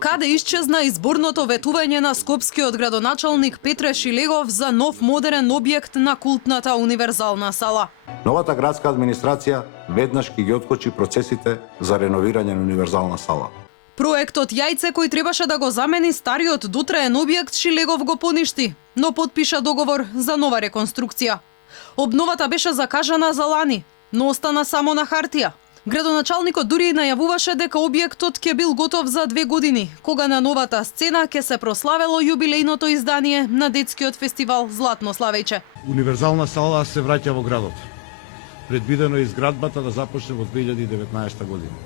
Каде исчезна изборното ветување на скопскиот градоначалник Петре Шилегов за нов модерен објект на култната универзална сала? Новата градска администрација веднаш ќе ги откочи процесите за реновирање на универзална сала. Проектот Јајце кој требаше да го замени стариот дотраен објект Шилегов го поништи, но потпиша договор за нова реконструкција. Обновата беше закажана за лани, но остана само на хартија. Градоначалникот дури и најавуваше дека објектот ќе бил готов за 2 години, кога на новата сцена ќе се прославело јубилејното издание на детскиот фестивал Златно Славејче. Универзална сала се враќа во градот. Предвидено е изградбата да започне во 2019 година.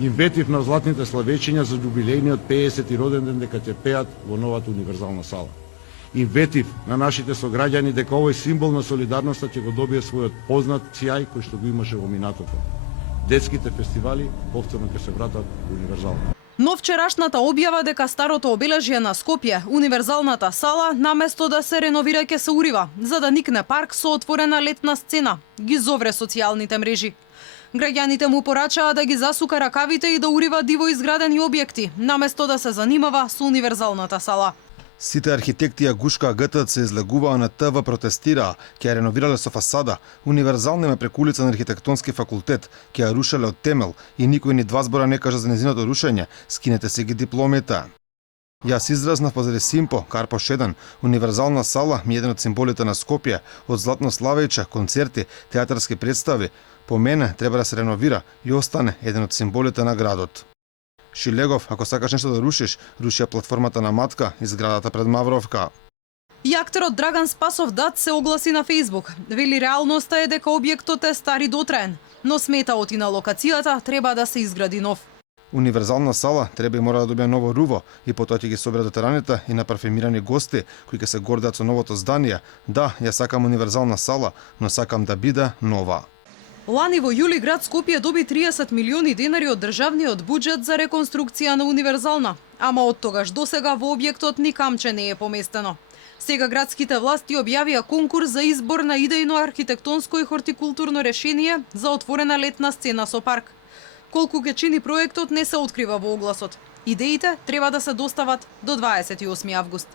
Инветив на Златните Славејчиња за јубилејниот 50-ти роден ден дека ќе пеат во новата универзална сала. Инветив на нашите сограѓани дека овој символ на солидарноста ќе го добие својот познат сјај кој што го имаше во минатото. Детските фестивали повторно ќе се вратат во универзална. Но вчерашната објава дека старото обележје на Скопје, универзалната сала, наместо да се реновира ќе се урива, за да никне парк со отворена летна сцена, ги зовре социјалните мрежи. Граѓаните му порачаа да ги засука ракавите и да урива диво изградени објекти, наместо да се занимава со универзалната сала. Сите архитекти ја гушка ГТЦ се излегуваа на ТВ, протестираа, ќе ја реновирале со фасада, универзална ме преку улица на архитектонски факултет, ќе ја рушеле од темел и никој ни 2 збора не кажа за незиното рушење, скинете си ги дипломите. Јас изразнав позади Симпо, Карпош 1, универзална сала ми е еден од символите на Скопје, од Златно Славејче, концерти, театарски представи. По мене треба да се реновира и остане еден од символите на градот. Шилегов, ако сакаш нешто да рушиш, руши ја платформата на Матка и зградата пред Мавровка. И актерот Драган Спасов Дат се огласи на Фејсбук. Вели реалноста е дека објектот е стар и дотраен, но смета оти на локацијата треба да се изгради нов. Универзална сала треба и мора да добие ново руво и потоа ќе ги собере дотераните и на парфемирани гости кои ќе се гордеат со новото здание. Да, ја сакам универзална сала, но сакам да биде нова. Лани во јули град Скопје доби 30 милиони денари од државниот буџет за реконструкција на универзална, ама од тогаш досега во објектот ни камче не е поместено. Сега градските власти објавија конкурс за избор на идејно архитектонско и хортикултурно решение за отворена летна сцена со парк. Колку ќе чини проектот не се открива во огласот. Идеите треба да се достават до 28 август.